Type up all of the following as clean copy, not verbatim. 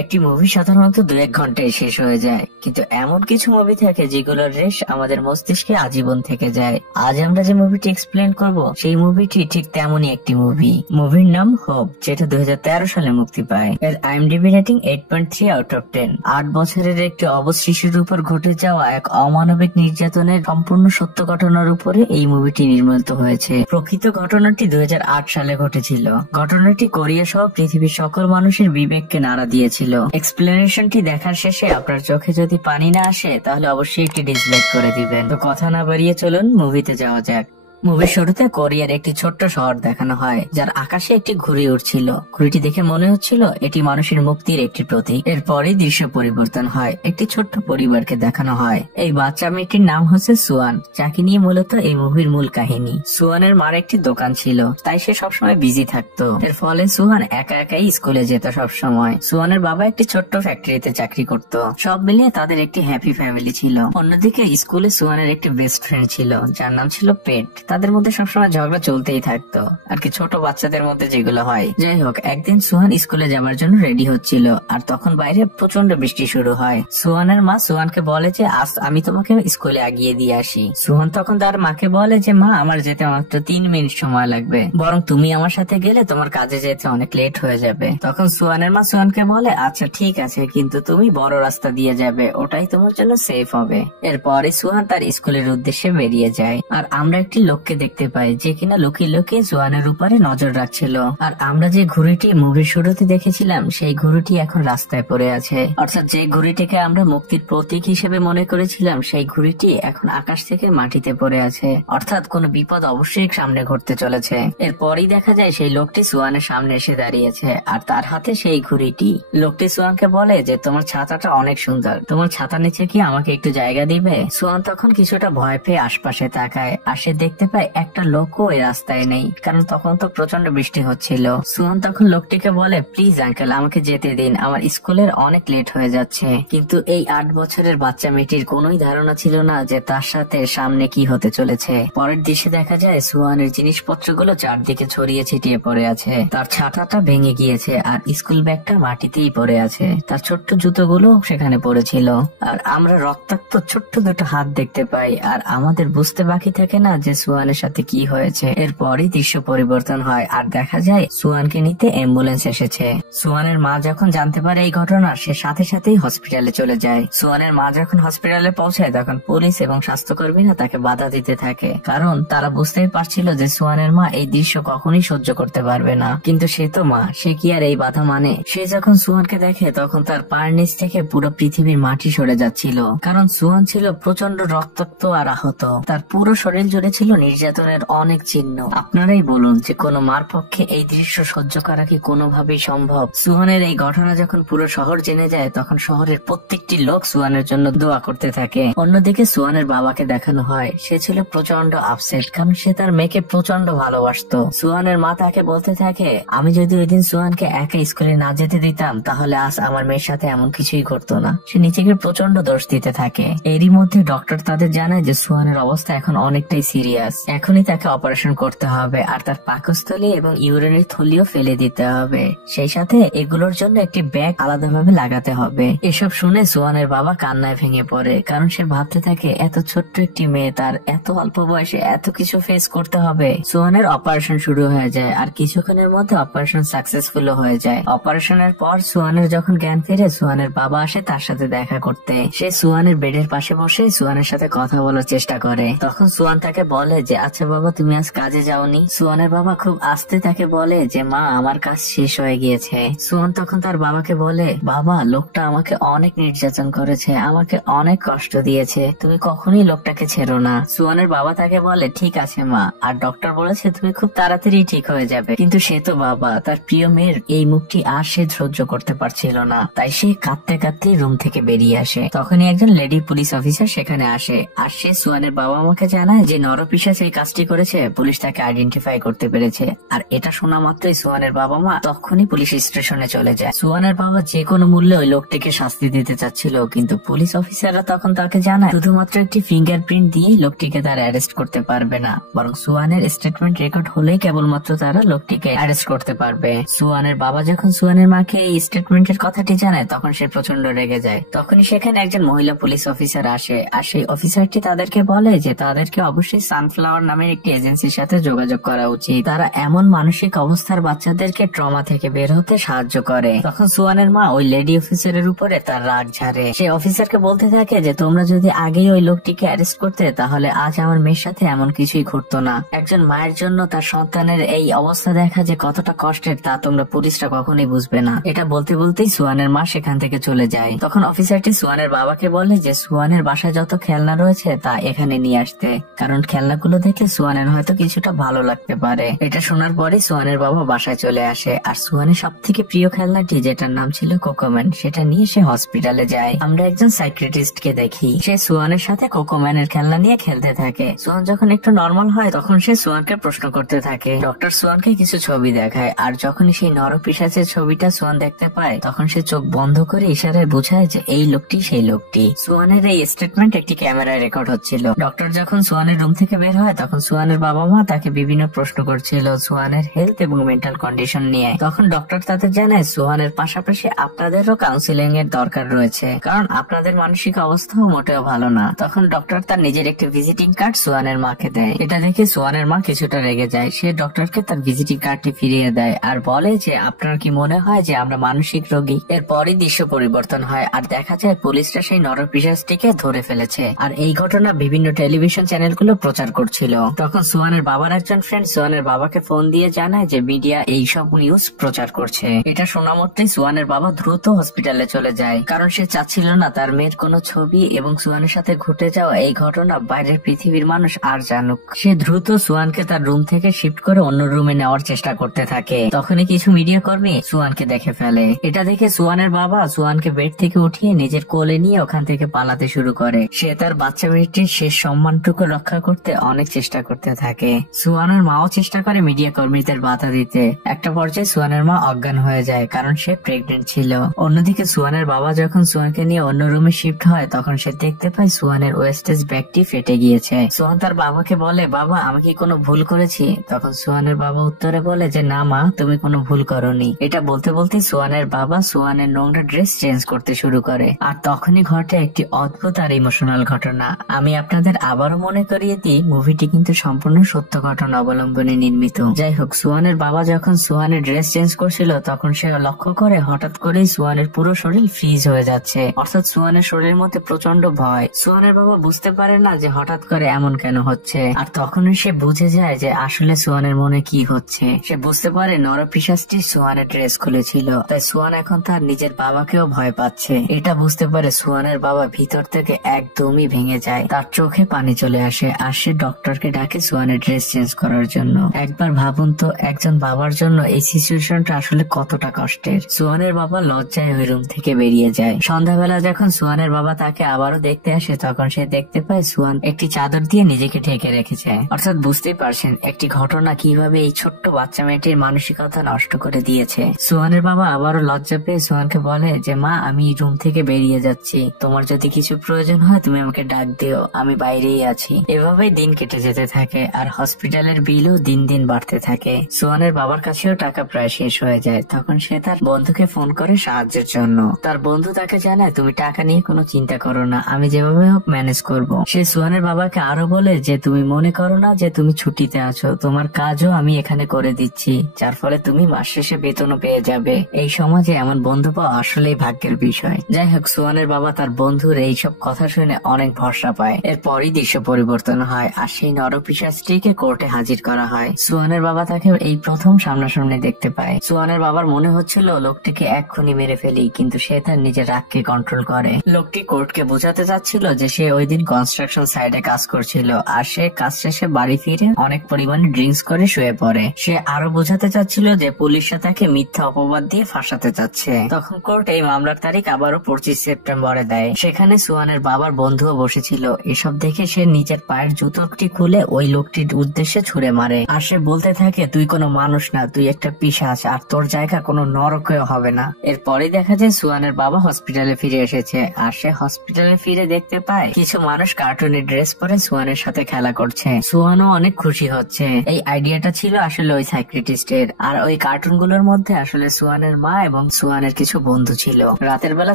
একটি মুভি সাধারণত 2-1 ঘন্টায় শেষ হয়ে যায়, কিন্তু এমন কিছু মুভি থাকে যেগুলোর রেশ আমাদের মস্তিষ্কে আজীবন থেকে যায়। আজ আমরা যে মুভিটি এক্সপ্লেন করব সেই মুভিটি ঠিক তেমনই একটি মুভি। মুভির নাম হোপ, যেটা 2013 সালে মুক্তি পায়। এর IMDb রেটিং 8.3 আউট অফ 10। 8 বছরের একটি অবশ শিশুর উপর ঘটে যাওয়া এক অমানবিক নির্যাতনের সম্পূর্ণ সত্য ঘটনার উপরে এই মুভিটি নির্মিত হয়েছে। প্রকৃত ঘটনাটি 2008 সালে ঘটেছিল। ঘটনাটি কোরিয়া সহ পৃথিবীর সকল মানুষের বিবেককে নাড়া দিয়েছিল। এক্সপ্লেনেশনটি দেখার শেষে আপনার চোখে যদি পানি না আসে তাহলে অবশ্যই একটি ডিসলাইক করে দিবেন। তো কথা না বাড়িয়ে চলুন মুভিতে যাওয়া যাক। মুভির শুরুতে কোরিয়ার একটি ছোট্ট শহর দেখানো হয়, যার আকাশে একটি ঘুড়ি উড়ছিল। ঘুড়িটি দেখে মনে হচ্ছিল এটি মানুষের মুক্তির একটি প্রতীক। এরপরই দৃশ্য পরিবর্তন হয়, একটি ছোট্ট পরিবারকে দেখানো হয়। এই বাচ্চা মেয়েটির নাম হচ্ছে সুয়ান, যাকে নিয়ে মূলত এই মুভির মূল কাহিনী। সুয়ানের মার একটি দোকান ছিল, তাই সে সবসময় বিজি থাকতো। এর ফলে সুয়ান একা একাই স্কুলে যেত সবসময়। সুয়ানের বাবা একটি ছোট্ট ফ্যাক্টরিতে চাকরি করত। সব মিলিয়ে তাদের একটি হ্যাপি ফ্যামিলি ছিল। অন্যদিকে স্কুলে সুয়ানের একটি বেস্ট ফ্রেন্ড ছিল, যার নাম ছিল পেট। তাদের মধ্যে সবসময় ঝগড়া চলতেই থাকতো, আর কি ছোট বাচ্চাদের মধ্যে যেগুলো হয়। যাই হোক, একদিন সুহান স্কুলে যাবার জন্য রেডি হচ্ছিল, আর তখন বাইরে প্রচন্ড বৃষ্টি শুরু হয়। সুহানের মা সুহানকে বলে যে আজ আমি তোমাকে স্কুলে আগিয়ে দিয়ে আসি। সুহান তখন তার মাকে বলে যে মা, আমার যেতে মাত্র 3 মিনিট সময় লাগবে, বরং তুমি আমার সাথে গেলে তোমার কাজে যেতে অনেক লেট হয়ে যাবে। তখন সুহানের মা সুহানকে বলে আচ্ছা ঠিক আছে, কিন্তু তুমি বড় রাস্তা দিয়ে যাবে, ওটাই তোমার জন্য সেফ হবে। এরপরে সুহান তার স্কুলের উদ্দেশ্যে বেরিয়ে যায়, আর আমরা একটি লোককে দেখতে পাই যে কিনা লুকিয়ে লুকিয়ে জোয়ানের উপরে নজর রাখছিল। আর আমরা যে ঘুড়িটি মুভির শুরুতে দেখেছিলাম সেই ঘুড়িটি এখন রাস্তায় পড়ে আছে। অর্থাৎ যে ঘুড়িটিকে আমরা মুক্তির প্রতীক হিসেবে মনে করেছিলাম সেই ঘুড়িটি এখন আকাশ থেকে মাটিতে পড়ে আছে। অর্থাৎ কোনো বিপদ অবশ্যই সামনে ঘটতে চলেছে। এরপরই দেখা যায় সেই লোকটি সুয়ানের সামনে এসে দাঁড়িয়েছে, আর তার হাতে সেই ঘুড়িটি। লোকটি সুয়ানকে বলে যে তোমার ছাতাটা অনেক সুন্দর, তোমার ছাতা নিচে কি আমাকে একটু জায়গা দিবে? সুয়ান তখন কিছুটা ভয় পেয়ে আশপাশে তাকায়, আর সে দেখতে পায় একটা লোকও এই রাস্তায় নেই, কারণ তখন তো প্রচন্ড বৃষ্টি হচ্ছিল। সুহান তখন লোকটিকে বলে প্লিজ আঙ্কেল, আমাকে যেতে দিন, আমার স্কুলের অনেক লেট হয়ে যাচ্ছে। কিন্তু এই 8 বছরের বাচ্চা মেয়েটির কোনোই ধারণা ছিল না যে তার সাথে সামনে কি হতে চলেছে। পরের দৃশ্যে দেখা যায় সুহানের জিনিসপত্রগুলো চারদিকে ছড়িয়ে ছিটিয়ে পড়ে আছে। তার ছাতাটা ভেঙে গিয়েছে, আর স্কুল ব্যাগটা মাটিতেই পড়ে আছে। তার ছোট্ট জুতোগুলো সেখানে পড়েছিল, আর আমরা রক্তাক্ত ছোট্ট দুটো হাত দেখতে পাই। আর আমাদের বুঝতে বাকি থাকে না যে সুহানের সাথে কি হয়েছে। এরপরই দৃশ্য পরিবর্তন হয়, আর দেখা যায় সুহানকে নিতে অ্যাম্বুলেন্স এসেছে। সুহানের মা যখন জানতে পারে এই ঘটনা, সে সাথে সাথেই হসপিটালে চলে যায়। সুহানের মা যখন হসপিটালে পৌঁছায় তখন পুলিশ এবং স্বাস্থ্যকর্মীরা তাকে বাধা দিতে থাকে, কারণ তারা বুঝতেই পারছিল যে সুহানের মা এই দৃশ্য কখনই সহ্য করতে পারবে না। কিন্তু সে তো মা, সে কি আর এই বাধা মানে? সে যখন সুহানকে দেখে তখন তার পায়ের নিচ থেকে পুরো পৃথিবীর মাটি সরে যাচ্ছিল, কারণ সুহান ছিল প্রচন্ড রক্তাক্ত আর আহত। তার পুরো শরীর জুড়ে ছিল নির্যাতনের অনেক চিহ্ন। আপনারাই বলুন যে কোনো মার পক্ষে এই দৃশ্য সহ্য করা কি কোনোভাবেই সম্ভব? সুহানের এই ঘটনা যখন পুরো শহর জেনে যায় তখন শহরের প্রত্যেকটি লোক সুহানের জন্য দোয়া করতে থাকে। অন্যদিকে সুহানের বাবাকে দেখানো হয়, সে ছিল প্রচন্ড আপসেট, কারণ সে তার মেয়েকে প্রচন্ড ভালোবাসতো। সুহানের মা তাকে বলতে থাকে আমি যদি ওই দিন সুহানকে একা স্কুলে না যেতে দিতাম তাহলে আজ আমার মেয়ের সাথে এমন কিছুই ঘটতো না। সে নিজেকে প্রচন্ড দোষ দিতে থাকে। এরই মধ্যে ডক্টর তাদের জানায় যে সুহানের অবস্থা এখন অনেকটাই সিরিয়াস, এখনই তাকে অপারেশন করতে হবে, আর তার পাকস্থলী এবং ইউরিনের থলিও ফেলে দিতে হবে। সেই সাথে এগুলোর জন্য একটি ব্যাগ আলাদাভাবে লাগাতে হবে। এসব শুনে সুহানের বাবা কান্নায় ভেঙে পড়ে, কারণ সে ভাবতে থাকে এত ছোট্ট একটি মেয়ে, তার এত অল্প বয়সে এত কিছু ফেস করতে হবে। সুহানের অপারেশন শুরু হয়ে যায়, আর কিছুক্ষণের মধ্যে অপারেশন সাকসেসফুল হয়ে যায়। অপারেশনের পর সুহানের যখন জ্ঞান ফিরে, সুহানের বাবা আসে তার সাথে দেখা করতে। সে সুহানের বেডের পাশে বসে সুহানের সাথে কথা বলার চেষ্টা করে। তখন সুহান তাকে বলে যে আচ্ছা বাবা, তুমি আজ কাজে যাওনি? সুহানের বাবা খুব আস্তে তাকে বলে যে মা, আমার কাজ শেষ হয়ে গিয়েছে। সুহান তখন তার বাবাকে বলে বাবা, লোকটা আমাকে অনেক নির্যাতন করেছে, আমাকে অনেক কষ্ট দিয়েছে, তুমি কখনোই লোকটাকে ছেড়ো না। সুহানের বাবা তাকে বলে ঠিক আছে মা, আর ডক্টর বলেছে তুমি খুব তাড়াতাড়ি ঠিক হয়ে যাবে। কিন্তু সে তো বাবা, তার প্রিয় মেয়ের এই মুখটি আর সে সহ্য করতে পারছিল না, তাই সে কাঁদতে কাঁদতে রুম থেকে বেরিয়ে আসে। তখনই একজন লেডি পুলিশ অফিসার সেখানে আসে, আর সে সুহানের বাবা মাকে জানায় যে নরপিশাচ এই কাজটি করেছে পুলিশ তাকে আইডেন্টিফাই করতে পেরেছে। আর এটা শোনা মাত্রই সুহানের বাবা মা তখনই পুলিশ স্টেশনে চলে যায়। সুহানের বাবা যে কোনো মূল্যে ওই লোকটিকে শাস্তি দিতে চাচ্ছিল, কিন্তু পুলিশ অফিসাররা তখন তাকে জানায় শুধুমাত্র একটি ফিঙ্গারপ্রিন্ট দিয়ে লোকটিকে তারা অ্যারেস্ট করতে পারবে না, বরং সুহানের স্টেটমেন্ট রেকর্ড হলেই কেবলমাত্র তারা লোকটিকে অ্যারেস্ট করতে পারবে। সুহানের বাবা যখন সুহানের মাকে এই স্টেটমেন্টের কথাটি জানায় তখন সে প্রচন্ড রেগে যায়। তখনই সেখানে একজন মহিলা পুলিশ অফিসার আসে, আর সেই অফিসারটি তাদেরকে বলে যে তাদেরকে অবশ্যই সানফ্লাওয়ার নামের একটি এজেন্সির সাথে যোগাযোগ করা উচিত। তারা এমন মানসিক অবস্থার বাচ্চাদেরকে ট্রমা থেকে বের হতে সাহায্য করে। তখন সুহানের মা ওই লেডি অফিসারের উপরে তার রাগ ঝাড়ে। সে অফিসারকে বলতে থাকে যে তোমরা যদি আগেই ওই লোকটিকে অ্যারেস্ট করতে তাহলে আজ আমার মেয়ের সাথে এমন কিছুই ঘটতো না। একজন মায়ের জন্য তার সন্তানের এই অবস্থা দেখা যে কতটা কষ্টের তা তোমরা পুলিশরা কখনোই বুঝবে না। এটা বলতে বলতেই সুহানের মা সেখান থেকে চলে যায়। তখন অফিসারটি সুহানের বাবাকে বলে যে সুহানের বাসায় যত খেলনা রয়েছে তা এখানে নিয়ে আসতে, কারণ খেলনাগুলো দেখে সুহানের হয়তো কিছুটা ভালো লাগতে পারে। এটা শোনার পরে সুহানের বাবা বাসায় চলে আসে, আর সুহানের সব থেকে প্রিয় খেলনাটি যেটার নাম ছিল কোকোম্যান সেটা নিয়ে সে হসপিটালে যায়। আমরা একজন সাইকিয়াট্রিস্ট কে দেখি, সে সুহানের সাথে কোকোম্যানের খেলনা নিয়ে খেলতে থাকে। সুহান যখন একটু নর্মাল হয় তখন সে সুহানকে প্রশ্ন করতে থাকে। ডক্টর সুহানকে কিছু ছবি দেখায়, আর যখনই সেই নরপিশাচের ছবিটা সুহান দেখতে পায় তখন সে চোখ বন্ধ করে ইশারায় বোঝায় যে এই লোকটি সেই লোকটি। সুহানের এই স্টেটমেন্ট একটি ক্যামেরায় রেকর্ড হচ্ছিল। ডক্টর যখন সুহানের রুম থেকে বের হয় তখন সুহানের বাবা মা তাকে বিভিন্ন প্রশ্ন করছিল সুহানের হেলথ এবং মেন্টাল কন্ডিশন নিয়ে। তখন ডক্টর তাদের জানায় সুহানের পাশাপাশি আপনাদেরও কাউন্সিলিং এর দরকার রয়েছে, কারণ আপনাদের মানসিক অবস্থাও মোটেও ভালো না। তখন ডক্টর তার নিজের একটি ভিজিটিং কার্ড সুহানের মাকে দেয়। এটা দেখে সুহানের মা কিছুটা রেগে যায়। সে ডক্টরকে তার ভিজিটিং কার্ডটি ফিরিয়ে দেয় আর বলে যে আপনার কি মনে হয় যে আমরা মানসিক রোগী? এরপরই দৃশ্য পরিবর্তন হয় আর দেখা যায় পুলিশরা সেই নরপিশাচটিকে ধরে ফেলেছে। আর এই ঘটনা বিভিন্ন টেলিভিশন চ্যানেলগুলো প্রচার করছিল। তখন সুহানের বাবার একজন ফ্রেন্ড সুহানের বাবাকে ফোন দিয়ে জানায় যে মিডিয়া এইসব নিউজ প্রচার করছে। এটা শোনা মাত্রই সুহানের বাবা দ্রুত হসপিটালে চলে যায়, কারণ সে চাচ্ছিল না তার মেয়ের কোনো ছবি এবং সুহানের সাথে ঘটে যাওয়া এই ঘটনা বাইরের পৃথিবীর মানুষ আর জানুক। সে দ্রুত সুহানকে তার রুম থেকে শিফট করে অন্য রুমে নেওয়ার চেষ্টা করতে থাকে। তখনই কিছু মিডিয়া কর্মী সুহানকে দেখে ফেলে। এটা দেখে সুহানের বাবা সুহানকে বেড থেকে উঠিয়ে নিজের কোলে নিয়ে ওখান থেকে পালাতে শুরু করে। সে তার বাচ্চা মেয়েটির শেষ সম্মানটুকু রক্ষা করতে অনেক চেষ্টা করতে থাকে। সুহানের মাও চেষ্টা করে মিডিয়া কর্মীদের বাধা দিতে। একটা পর্যায়ে সুহানের মা অজ্ঞান হয়ে যায়, কারণ সে প্রেগনেন্ট ছিল। অন্যদিকে সুহানের বাবা যখন সুহানকে নিয়ে অন্য রুমে শিফট হয় তখন সে দেখতে পায় সুহানের ওয়েস্টেজ ব্যাগটি ফেটে গিয়েছে। সুহান তার বাবাকে বলে বাবা আমি কি কোনো ভুল করেছি? তখন সুহানের বাবা উত্তরে বলে যে না মা, তুমি কোনো ভুল করনি। এটা বলতে বলতে সুহানের বাবা সুহানের নোংরা ড্রেস চেঞ্জ করতে শুরু করে। আর তখনই ঘটে একটি অদ্ভুত আর ইমোশনাল ঘটনা। আমি আপনাদের আবারও মনে করিয়ে দিই মুভিটি কিন্তু সম্পূর্ণ সত্য ঘটনা অবলম্বনে নির্মিত। যাই হোক, সুহানের বাবা যখন সুহানের ড্রেস চেঞ্জ করছিল তখন সে লক্ষ্য করে হঠাৎ করেই সুহানের পুরো শরীর ফ্রিজ হয়ে যাচ্ছে, অর্থাৎ সুহানের শরীরের মধ্যে প্রচন্ড ভয়। সুহানের বাবা বুঝতে পারে না যে হঠাৎ করে এমন কেন হচ্ছে, আর তখনই সে বুঝে যায় যে আসলে সুহানের মনে কি হচ্ছে। সে বুঝতে পারে নরপিশাচটি সুহানের ড্রেস খুলেছিল, তাই সুহান এখন তার নিজের বাবাকেও ভয় পাচ্ছে। এটা বুঝতে পারে সুহানের বাবা ভিতর থেকে একদমই ভেঙে যায়, তার চোখে পানি চলে আসে, আর সে ডক্টরকে ডাকে সুহানের ড্রেস চেঞ্জ করার জন্য। একবার ভাবুন তো একজন বাবার জন্য এই সিচুয়েশনটা আসলে কতটা কষ্টের। সুহানের বাবা লজ্জায় ওই রুম থেকে বেরিয়ে যায়। সন্ধ্যাবেলা যখন সুহানের বাবা তাকে আবারও দেখতে আসে তখন সে দেখতে পায় সুহান একটি চাদর দিয়ে নিজেকে ঢেকে রেখেছে। অর্থাৎ বুঝতেই পারছেন একটি ঘটনা কিভাবে এই ছোট্ট বাচ্চা মেয়েটির মানসিকতা নষ্ট করে দিয়েছে। সুহানের বাবা আবারও লজ্জা পেয়ে সুহানকে বলে যে মা, আমি রুম থেকে বেরিয়ে যাচ্ছি, তোমার যদি কিছু প্রয়োজন হয় তুমি আমাকে ডাক দিও, আমি বাইরেই আছি। এভাবেই দিন কেটে যেতে থাকে আর হসপিটালের বিলও দিন দিন বাড়তে থাকে। সুহানের বাবার কাছেও টাকা প্রায় শেষ হয়ে যায়। তখন সে তার বন্ধুকে ফোন করে সাহায্যের জন্য। তার বন্ধু তাকে জানায় তুমি টাকা নিয়ে কোনো চিন্তা করো না, আমি যেভাবে হোক ম্যানেজ করব। সে সুহানের বাবাকে আরো বলে যে তুমি মনে করো না যে তুমি ছুটিতে আছো, তোমার কাজও আমি এখানে করে দিচ্ছি, যার ফলে তুমি মাস শেষে বেতনও পেয়ে যাবে। এই সমাজে এমন বন্ধু পাওয়া আসলেই ভাগ্যের বিষয়। যাই হোক, সুহানের বাবা তার বন্ধুর এইসব কথা শুনে অনেক ভরসা পায়। এরপরই দৃশ্য পরিবর্তন হয় আর সেই নরপিশাচটিকে কোর্টে হাজির করা হয়। সুহানের বাবা তাকে এই প্রথম সামনাসামনি দেখতে পায়। সুহানের বাবার মনে হচ্ছিল লোকটিকে এক্ষুনি মেরে ফেলি, কিন্তু সে তার নিজের রাগকে কন্ট্রোল করে। লোকটি কোর্টকে বোঝাতে চাচ্ছিল যে সে ওই দিন কনস্ট্রাকশন সাইটে কাজ করছিল আর সে কাজ শেষে বাড়ি ফিরে অনেক পরিমাণে ড্রিঙ্কস করে শুয়ে পড়ে। সে আরো বোঝাতে চাচ্ছিল যে পুলিশরা তাকে মিথ্যা অপবাদ দিয়ে ফাঁসাতে চাচ্ছে। তখন কোর্ট এই মামলার তারিখ আবারও 25 সেপ্টেম্বরে দেয়। সেখানে সুহানের বাবার বন্ধুও বসেছিল। এসব দেখে সে নিজের পায়ের জুতোর বন্দুকটি খুলে ওই লোকটির উদ্দেশ্যে ছুড়ে মারে। আর সে বলতে থাকে, তুই কোনো মানুষ না, তুই একটা পিশাচ, আর তোর জায়গা কোনো নরকেও হবে না। এরপরে দেখা যায় সুয়ানের বাবা হসপিটালে ফিরে এসেছে। আর সে হসপিটালে ফিরে দেখতে পায় কিছু মানুষ কার্টুনের ড্রেস পরে সুয়ানের সাথে খেলা করছে। সুয়ানও অনেক খুশি হচ্ছে। এই আইডিয়াটা ছিল আসলে ওই সাইকিয়াট্রিস্টের। আর ওই কার্টুন গুলোর মধ্যে আসলে সুয়ানের মা এবং সুয়ানের কিছু বন্ধু ছিল। রাতের বেলা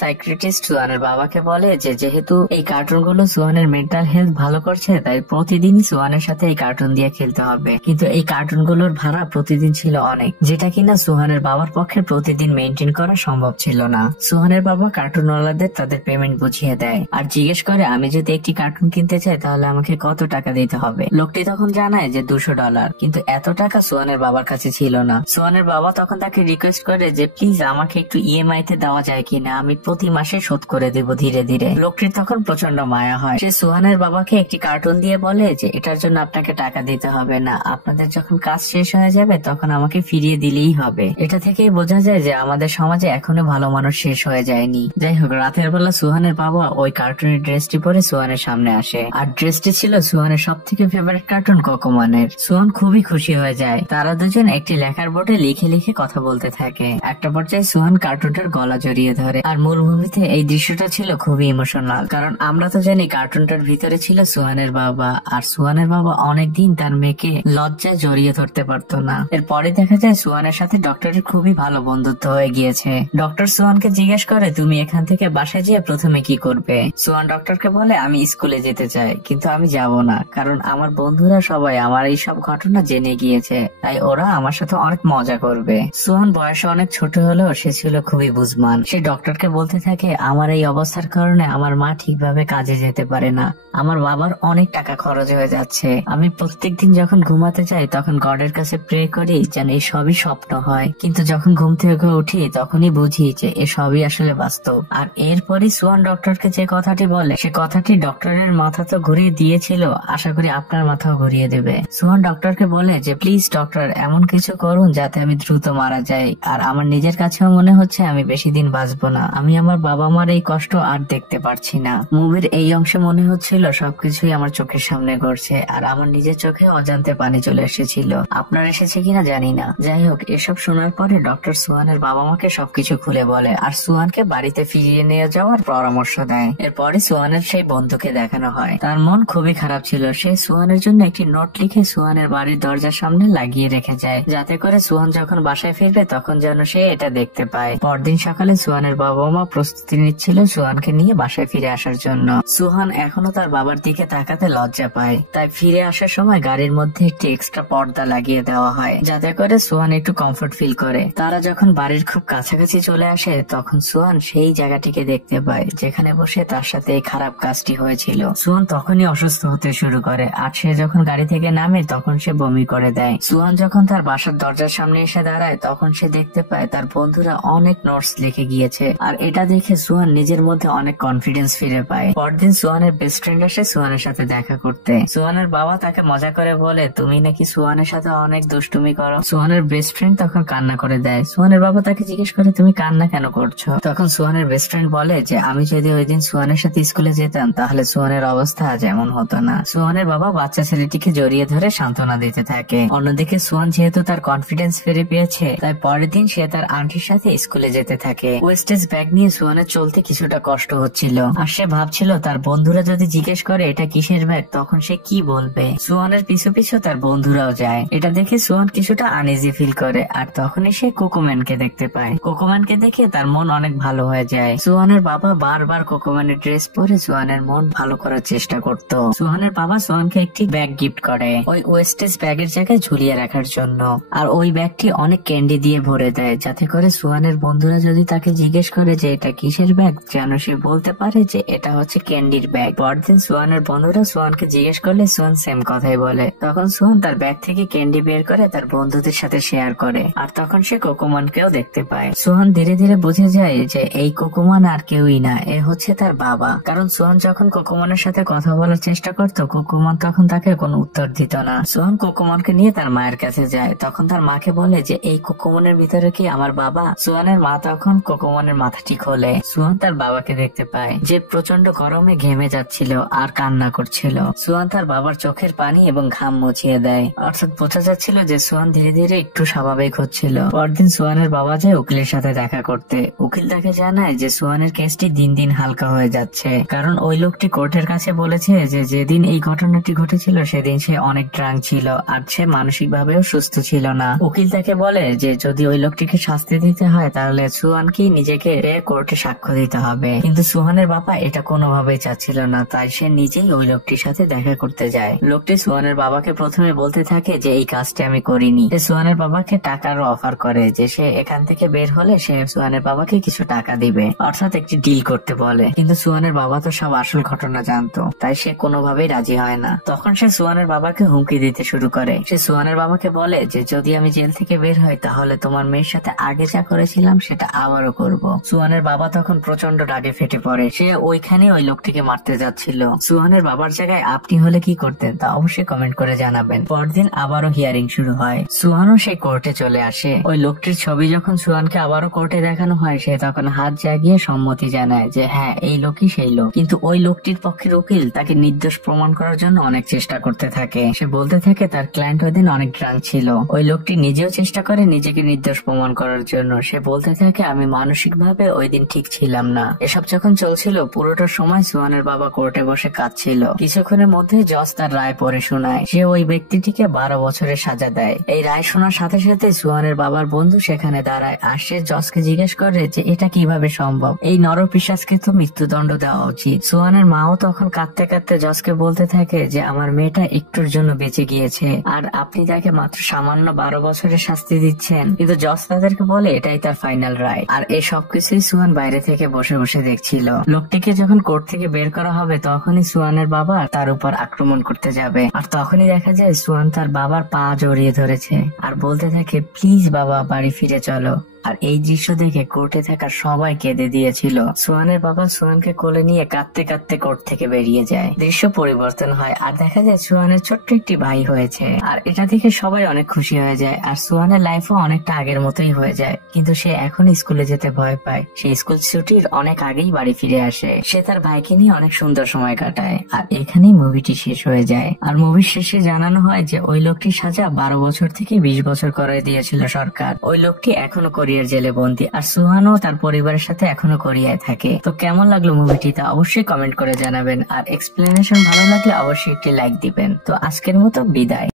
সাইকিয়াট্রিস্ট সুয়ানের বাবাকে বলে যে যেহেতু এই কার্টুন গুলো সুয়ানের মেন্টাল হেলথ ভালো করছে, তাই প্রতিদিনই সুয়ানের সাথে এই কার্টুন দিয়ে খেলতে হবে। কিন্তু এই কার্টুন গুলোর ভাড়া প্রতিদিন ছিল অনেক, যেটা কিনা সুহানের বাবার পক্ষে প্রতিদিন মেনটেন করা সম্ভব ছিল না। সুহানের বাবা কার্টুনওয়ালাদের তাদের পেমেন্ট বুঝিয়ে দেয় আর জিজ্ঞেস করে, আমি যদি একটি কার্টুন কিনতে চাই তাহলে আমাকে কত টাকা দিতে হবে। লোকটি তখন জানায় যে $200, কিন্তু এত টাকা সুহানের বাবার কাছে ছিল না। সুহানের বাবা তখন তাকে রিকোয়েস্ট করে যে প্লিজ আমাকে একটু ইএমআই তে দেওয়া যায় কিনা, আমি প্রতি মাসে শোধ করে দেব ধীরে ধীরে। লোকটির তখন প্রচন্ড মায়া হয়। সে সুহানের বাবাকে একটি কার্টুন দিয়ে বলে যে এটার জন্য আপনাকে টাকা দিতে হবে না, আপনাদের যখন কাজ শেষ হয়ে যাবে তখন আমাকে ফিরিয়ে দিলেই হবে। এটা থেকেই বোঝা যায় যে আমাদের সমাজে এখনো ভালো মানুষ শেষ হয়ে যায়নি। যাই হোক, রাতের বেলা সুহানের বাবা ওই কার্টুনের ড্রেসটি পরে সুহানের সামনে আসে। আর ড্রেসটি ছিল সুহানের সব থেকে ফেভারিট কার্টুন কোকোমানের। সুহান খুবই খুশি হয়ে যায়। তারা দুজন একটি লেখার বোর্ডে লিখে লিখে কথা বলতে থাকে। একটা পর্যায়ে সুহান কার্টুনটার গলা জড়িয়ে ধরে। আর মূল মুভিতে এই দৃশ্যটা ছিল খুবই ইমোশনাল, কারণ আমরা তো জানি কার্টুনটার ভিতরে ছিল সুহানের বাবা, আর সুহানের বাবা অনেকদিন তার মেয়েকে লজ্জায় জড়িয়ে ধরতে পারতো না। এরপরে দেখা যায় সুহানের সাথে ডক্টরের খুবই ভালো বন্ধুত্ব হয়ে গিয়েছে। ডক্টর সুহানকে জিজ্ঞেস করে, তুমি এখান থেকে বাসায় যেয়ে প্রথমে কি করবে? সুহান ডক্টরকে বলে, আমি স্কুলে যেতে চাই, কিন্তু আমি যাব না, কারণ আমার বন্ধুরা সবাই আমার এই সব ঘটনা জেনে গিয়েছে, তাই ওরা আমার সাথে অনেক মজা করবে। সুহান বয়সে অনেক ছোট হলেও সে ছিল খুবই বুঝমান। সে ডক্টরকে বলতে থাকে, আমার এই অবস্থার কারণে আমার মা ঠিকভাবে কাজে যেতে পারে না, আমার বাবার অনেক টাকা খরচ হয়ে যাচ্ছে, আমি প্রত্যেকদিন যখন ঘুমাতে যাই তখন গডের কাছে প্রে করি যেন এই সবই স্বপ্ন হয়, কিন্তু যখন ঘুম থেকে উঠি তখনই বুঝি যে এসবই আসলে বাস্তব। আর এরপরই সুহান ডক্টরকে যে কথাটি বলে, সে কথাটি ডক্টরের মাথা তো ঘুরিয়ে দিয়েছিল, আশা করি আপনার মাথাও ঘুরিয়ে দেবে। সুহান ডক্টরকে বলে যে প্লিজ ডক্টর, এমন কিছু করুন যাতে আমি দ্রুত মারা যাই, আর আমার নিজের কাছেও মনে হচ্ছে আমি বেশি দিন বাঁচবো না, আমি আমার বাবা মার এই কষ্ট আর দেখতে পারছি না। মুভির এই অংশে মনে হচ্ছিল সবকিছুই আমার চোখের সামনে ঘটছে, আর আমার নিজের চোখে অজান্তে পানি চলে এসেছিল। আপনার এসেছে কিনা জানি না। যাই হোক, এসব শোনার পরে ডক্টর সুহানের বাবা মাকে সবকিছু খুলে বলে আর সুহানকে বাড়িতে ফিরিয়ে নিয়ে যাওয়ার পরামর্শ দেয়। এরপরে সুহানের সেই বন্ধুকে দেখানো হয়। তার মন খুবই খারাপ ছিল। সে সুহানের জন্য একটি নোট লিখে সুহানের বাড়ির দরজার সামনে লাগিয়ে রেখে যায়, যাতে করে সুহান যখন বাসায় ফিরবে তখন যেন সে এটা দেখতে পায়। পরদিন সকালে সুহানের বাবা মা প্রস্তুতি নিচ্ছিল সুহানকে নিয়ে বাসায় ফিরে আসার জন্য। সুহান এখনো তার বাবার দিকে তাকাতে লজ্জা পায়, তাই ফিরে আসার সময় গাড়ির মধ্যে একটি এক্সট্রা পর্দা লাগিয়ে দেওয়া হয়, যাতে করে সুহান একটু কমফোর্ট ফিল করে। তারা যখন বাড়ির খুব কাছাকাছি চলে আসে তখন সুহান সেই জায়গাটিকে দেখতে পায় যেখানে বসে তার সাথে এই খারাপ কাজটি হয়েছিল। সুহান তখনই অসুস্থ হতে শুরু করে, আর সে যখন গাড়ি থেকে নামে তখন সে বমি করে দেয়। সুহান যখন তার বাসার দরজার সামনে এসে দাঁড়ায় তখন সে দেখতে পায় তার বন্ধুরা অনেক নোটস লিখে গিয়েছে, আর এটা দেখে সুহান নিজের মধ্যে অনেক কনফিডেন্স ফিরে পায়। পরদিন সুহানের বেস্ট ফ্রেন্ড আসে সুহানের সাথে দেখা করতে। সুহানের বাবা তাকে মজা করে বলে, তুমি নাকি সুহানের সাথে অনেক দুষ্টুমি করো। সুহানের বেস্ট ফ্রেন্ড তখন কান্না করে দেয়। সুহানের বাবা তাকে জিজ্ঞেস করে, তুমি কান্না কেন করছো? তখন সুহানের বেস্ট ফ্রেন্ড বলে যে আমি যদি ওই দিন সুহানের সাথে স্কুলে যেতাম তাহলে সুহানের অবস্থা আজ এমন হতো না। সুহানের বাবা বাচ্চা ছেলেটিকে জড়িয়ে ধরে সান্ত্বনা দিতে থাকে। অন্যদিকে সুহান যেহেতু তার কনফিডেন্স ফিরে পেয়েছে, তাই পরের দিন সে তার আন্টির সাথে স্কুলে যেতে থাকে। ওয়েস্টেজ ব্যাগ নিয়ে সুহানের চলতে কিছুটা কষ্ট হচ্ছিল, আর সে ভাবছিল তার বন্ধুরা যদি জিজ্ঞেস করে এটা কিসের ব্যাগ তখন সে কি বলবে। সুহানের পিছু পিছু তার বন্ধুরাও যায়। এটা দেখে সুহান কিছুটা আনইজি ফিল করে, আর তখনই সে কোকোম্যানকে দেখতে পায়। কোকোম্যানকে দেখে তার মন অনেক ভালো হয়ে যায়। সুহানের বাবা বারবার কোকোম্যানের ড্রেস পরে সুহানের মন ভালো করার চেষ্টা করত। সুহানের বাবা সুহানকে একটি ব্যাগ গিফট করে ওই ওয়েস্টেজ ব্যাগের জায়গায় ঝুলিয়ে রাখার জন্য, আর ওই ব্যাগটি অনেক ক্যান্ডি দিয়ে ভরে দেয়, যাতে করে সুহানের বন্ধুরা যদি তাকে জিজ্ঞেস করে যে এটা কিসের ব্যাগ যেন সে বলতে পারে যে এটা হচ্ছে ক্যান্ডির ব্যাগ। পরদিন সুহানের বন্ধুরা সুহানকে জিজ্ঞেস করলে সুহান সেম কথাই বলে। তখন সুহান তার ব্যাগ থেকে ক্যান্ডি বের করে তার বন্ধুদের সাথে শেয়ার করে, আর তখন সে কোকোমানকেও দেখতে পায়। সুহান ধীরে ধীরে বুঝে যায় যে এই কোকোমান আর কেউই না, এ হচ্ছে তার বাবা। কারণ সুহান যখন কোকোমানের সাথে কথা বলার চেষ্টা করত কোকোমান তখন তাকে কোনো উত্তর দিত না। সুহান কোকোমানকে নিয়ে তার মায়ের কাছে যায়, তখন তার মাকে বলে যে এই কোকোমানের ভিতরে কি আমার বাবা? সুহানের মা তখন কোকোমানের মাথাটি খোলে। সুহান তার বাবাকে দেখতে পায় যে প্রচন্ড গরমে ঘেমে যাচ্ছিল আর কান্না করছিল। সুহান সুহান তার বাবার চোখের পানি এবং ঘাম মুছিয়ে দেয়। অর্থাৎ বোঝা যাচ্ছিল যে সুহান ধীরে ধীরে একটু স্বাভাবিক হচ্ছিল। পরদিন সুহানের বাবা যায় উকিলের সাথে দেখা করতে। উকিল তাকে জানায় যে সুহানের কেসটি দিন দিন হালকা হয়ে যাচ্ছে, কারণ ওই লোকটি কোর্টের কাছে বলেছে যে যেদিন এই ঘটনাটি ঘটেছিল সেদিন সে অনেক ড্রাঙ্ক ছিল আর সে মানসিক ভাবেও সুস্থ ছিল না। উকিল তাকে বলে যে যদি ওই লোকটিকে শাস্তি দিতে হয় তাহলে সুহানকে নিজেকে কোর্টে সাক্ষ্য দিতে হবে, কিন্তু সুহানের বাবা এটা কোনোভাবেই চাচ্ছিল না, তাই সে নিজেই ওই লোকটির সাথে দেখা করতে যায়। লোকটি সুহানের বাবাকে প্রথমে বলতে থাকে যে এই কাজটি আমি করিনি। সে সুহানের বাবাকে টাকার অফার করে যে সে এখান থেকে বের হলে সে সুহানের বাবাকে কিছু টাকা দিবে, অর্থাৎ একটি ডিল করতে বলে। কিন্তু সুহানের বাবা তো সব আসল ঘটনা জানতো, তাই সে কোনোভাবেই রাজি হয় না। তখন সে সুহানের বাবাকে হুমকি দিতে শুরু করে। সে সুহানের বাবাকে বলে যে যদি আমি জেল থেকে বের হই তাহলে তোমার মেয়ের সাথে আগে যা করেছিলাম সেটা আবারও করব। সুহানের বাবা তখন প্রচন্ড রাগে ফেটে পড়ে। সে ওইখানে ওই লোকটিকে মারতে যাচ্ছিল। সুহানের বাবার জায়গায় আপনি হলে কি করতেন তা অবশ্যই কমেন্ট করে জানাবেন। পরদিন আবারও হিয়ারিং শুরু হয়। সুহানও সেই কোর্টে চলে আসে। ওই লোকটির ছবি যখন সুহানকে আবারও কোর্টে দেখানো হয় সে তখন হাত জাগিয়ে সম্মতি জানায় যে হ্যাঁ এই লোকই সেই লোক। কিন্তু ওই লোকটির পক্ষের উকিল তাকে নির্দোষ প্রমাণ করার জন্য অনেক চেষ্টা করতে থাকে। সে বলতে থাকে তার ক্লায়েন্ট ওই দিন অনেক ড্রাঙ্ক ছিল। ওই লোকটি নিজেও চেষ্টা করে নিজেকে নির্দোষ প্রমাণ করার জন্য। সে বলতে থাকে আমি মানসিক ভাবে ওই দিন ঠিক ছিলাম না। এসব যখন চলছিল পুরোটা সময় সুহানের বাবা কোর্টে বসে কাঁদছিল। কিছুক্ষণের মধ্যে জজ তার রায় পড়ে শোনায়। সে ওই ব্যক্তিটিকে 12 বছরের সাজা দেয়। এই রায় শোনার সাথে সাথে সুহানের বাবার বন্ধু সেখানে দাঁড়ায় আর সে জজকে জিজ্ঞেস করে যে এটা কিভাবে সম্ভব, এই নরপিশাচকে তো মৃত্যুদণ্ড দেওয়া উচিত। সুহানের মাও তখন কাঁদতে কাঁদতে জজকে বলতে থাকে যে আমার মেয়েটা একটুর জন্য বেঁচে গিয়েছে আর আপনি তাকে মাত্র সামান্য 12 বছরের শাস্তি দিচ্ছেন। কিন্তু জজ তাদেরকে বলে এটাই তার ফাইনাল রায়। আর এই সবকিছুই সুহান বাইরে থেকে বসে বসে দেখছিল। লোকটিকে যখন কোর্ট থেকে বের করা হবে তখনই সুহানের বাবা তার উপর আক্রমণ করতে যাবে। আর তখনই দেখা যায় সুহান তার বাবার পা জড়িয়ে ধরেছে আর বলতে থাকে প্লিজ বাবা বাড়ি ফিরে চলো। আর এই দৃশ্য দেখে কোর্টে থাকা সবাই কেঁদে দিয়েছিল। সুহানের বাবা সুহানকে কোলে নিয়ে কাঁদতে কাঁদতে কোর্ট থেকে বেরিয়ে যায়। দৃশ্য পরিবর্তন হয় আর দেখা যায় সুহানের ছোট্ট একটি ভাই হয়েছে। আর এটা দেখে সবাই অনেক খুশি হয়ে যায়। আর সুহানের লাইফও অনেকটা আগের মতোই হয়ে যায়, কিন্তু সে এখন স্কুলে যেতে ভয় পায়। সে স্কুল ছুটির অনেক আগেই বাড়ি ফিরে আসে। সে তার ভাইকে নিয়ে অনেক সুন্দর সময় কাটায়। আর এখানেই মুভিটি শেষ হয়ে যায়। আর মুভির শেষে জানানো হয় যে ওই লোকটির সাজা 12 বছর থেকে 20 বছর করে দিয়েছিল সরকার। ওই লোকটি এখনো জেলে বন্দী আর সুহানও তার পরিবারের সাথে এখনো কোরিয়ায় থাকে। তো কেমন লাগলো মুভিটি তা অবশ্যই কমেন্ট করে জানাবেন। আর এক্সপ্লেনেশন ভালো লাগলে অবশ্যই একটি লাইক দিবেন। তো আজকের মতো বিদায়।